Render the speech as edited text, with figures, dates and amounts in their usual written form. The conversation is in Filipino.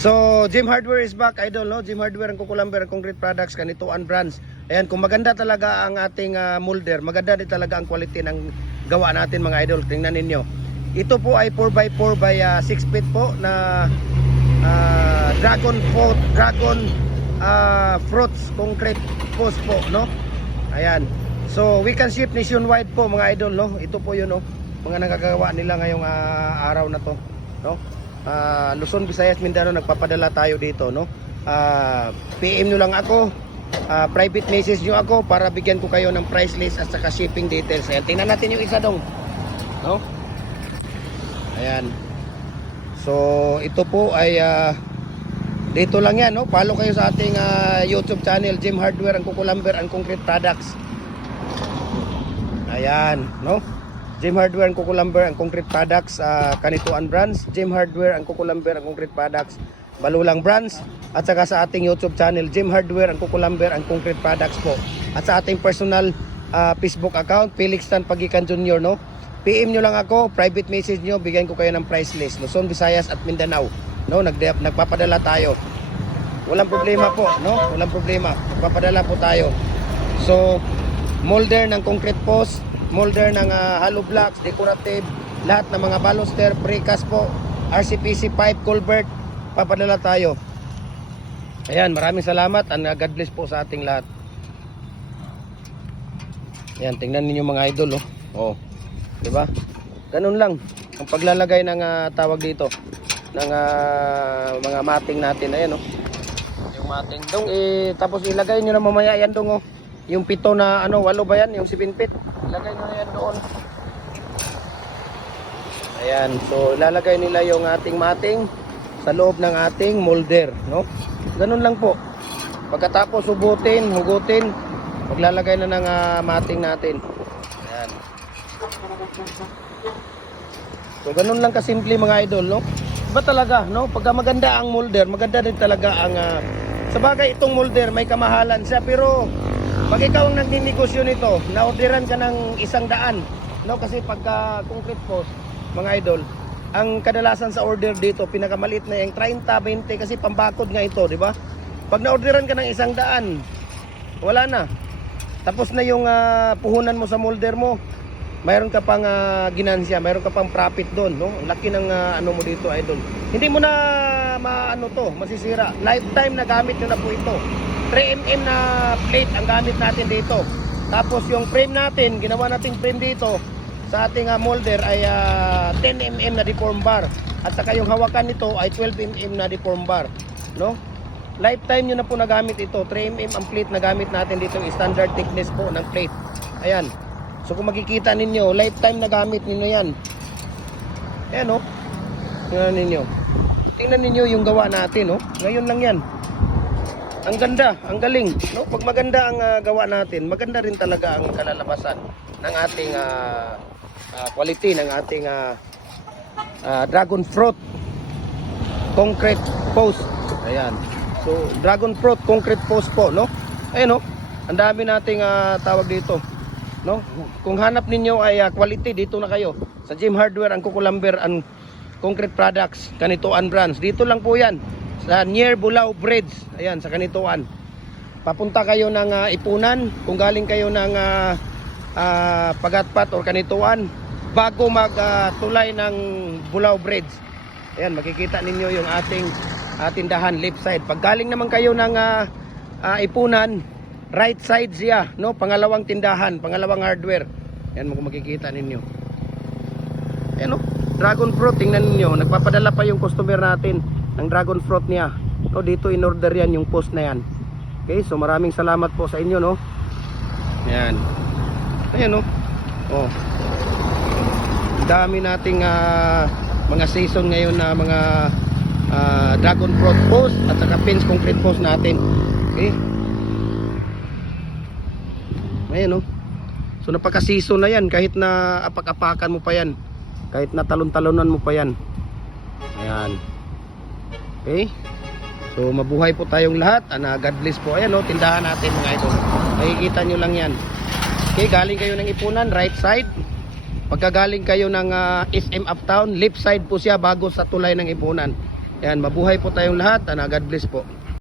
So, Gym Hardware is back, idol, no? Gym Hardware, ang kukulamber, ang concrete products, kanituan brands. Ayan, kung maganda talaga ang ating molder, maganda din talaga ang quality ng gawa natin, mga idol. Tingnan ninyo. Ito po ay 4x4 by 6 feet po na dragon fruits concrete post po, no? Ayan. So, we can ship nationwide po, mga idol, no? Ito po yun, no? Mga nagagawa nila ngayong araw na to, no? Luzon, Visayas, Mindanao, nagpapadala tayo dito, no? PM nyo lang ako, private message nyo ako para bigyan ko kayo ng price list at saka shipping details. Ayan, tingnan natin yung isa dong, no? Ayan. So, ito po ay dito lang yan, no? Follow kayo sa ating YouTube channel, Gym Hardware, ang kukulamber, ang concrete products. Ayan, no? Gym Hardware, ang kukulamber, ang concrete products, kanituan brands. Gym Hardware, ang kukulamber, ang concrete products, Balulang brands. At saka sa ating YouTube channel, Gym Hardware, ang kukulamber, ang concrete products po. At sa ating personal Facebook account, Felix Tan Pagikan Jr., no? PM nyo lang ako, private message nyo, bigyan ko kayo ng price list. Luzon, Visayas at Mindanao, no? Nagpapadala tayo. Walang problema po, no? Walang problema. Nagpapadala po tayo. So, molder ng concrete post, molder ng hollow blocks, decorative, lahat ng mga baluster, precast po, RCPC pipe, culvert, papadala tayo. Ayan, maraming salamat and God bless po sa ating lahat. Ayan, tingnan niyo mga idol, oh. Oh. 'Di ba? Ganun lang ang paglalagay ng tawag dito ng mga mating natin. Ayan, oh. Yung mating dong tapos ilagay niyo na mamaya yan dong, oh. Yung pito na walo ba yan? Yung 7 feet. Ilagay nyo na yan doon. Ayan. So, ilalagay nila yung ating mating sa loob ng ating molder, no? Ganun lang po. Pagkatapos hugutin, maglalagay na ng mating natin. Ayan. So, ganun lang kasimple, mga idol, no? Iba talaga, no? Pagka maganda ang molder, maganda din talaga ang sabagay itong molder, may kamahalan siya, pero pag ikaw ang nagninegosyo nito, na-orderan ka ng 100, no? Kasi pagka concrete post, mga idol, ang kadalasan sa order dito, pinakamaliit na yung 30, 20, kasi pambakod nga ito, di ba? Pag na-orderan ka ng 100, wala na. Tapos na yung puhunan mo sa molder mo, mayroon ka pang ginansya, mayroon ka pang profit doon, no? Ang laki ng mo dito, idol. Hindi mo na masisira. Lifetime na gamit nyo na po ito. 3mm na plate ang gamit natin dito. Tapos yung frame natin, ginawa nating frame dito sa ating molder ay 10mm na deform bar. At saka yung hawakan nito ay 12mm na deform bar, no? Lifetime nyo na po nagamit ito. 3mm ang plate na gamit natin dito, yung standard thickness po ng plate. Ayan. So kung makikita ninyo, lifetime na gamit ninyo yan. Ayan, no? Tingnan ninyo. Tingnan ninyo yung gawa natin, no? Ngayon lang yan. Ang ganda, ang galing, no? Pag maganda ang gawa natin, maganda rin talaga ang kalalabasan ng ating quality ng ating dragon fruit concrete post. Ayan. So, dragon fruit concrete post po, no? Ayun, no? Ang dami nating tawag dito, no? Kung hanap ninyo ay quality, dito na kayo sa Gym Hardware, ang kukulamber, ang concrete products, kanituan brands. Dito lang po yan sa near Bulao Bridge. Ayan, sa kanituan. Papunta kayo ng Ipunan, kung galing kayo ng Pagatpat or kanituan, bago magtulay ng Bulao Bridge. Ayan, makikita ninyo yung ating tindahan left side. Pag galing naman kayo ng Ipunan, right side siya, no? Pangalawang tindahan, pangalawang hardware. Ayan, makikita ninyo. Ayan, no? Dragon fruit, tingnan ninyo. Nagpapadala pa yung customer natin ng dragon fruit niya, no? Dito in order yan yung post na yan. Okay, so maraming salamat po sa inyo, no? Ayan. Ayan, no? Oh. Dami nating mga season ngayon na mga dragon fruit post at saka pins concrete post natin. Okay? Ayan, no? So napaka-season na yan, kahit na apak-apakan mo pa yan, kahit na talon-talonan mo pa yan. Ayan. Okay? So mabuhay po tayong lahat. God bless po. Ayan, no? Tindahan natin, mga idol. Makikita nyo lang yan. Okay, galing kayo ng Ipunan, right side. Pagkagaling kayo ng SM Uptown, left side po siya bago sa tulay ng Ipunan. Yan, mabuhay po tayong lahat. God bless po.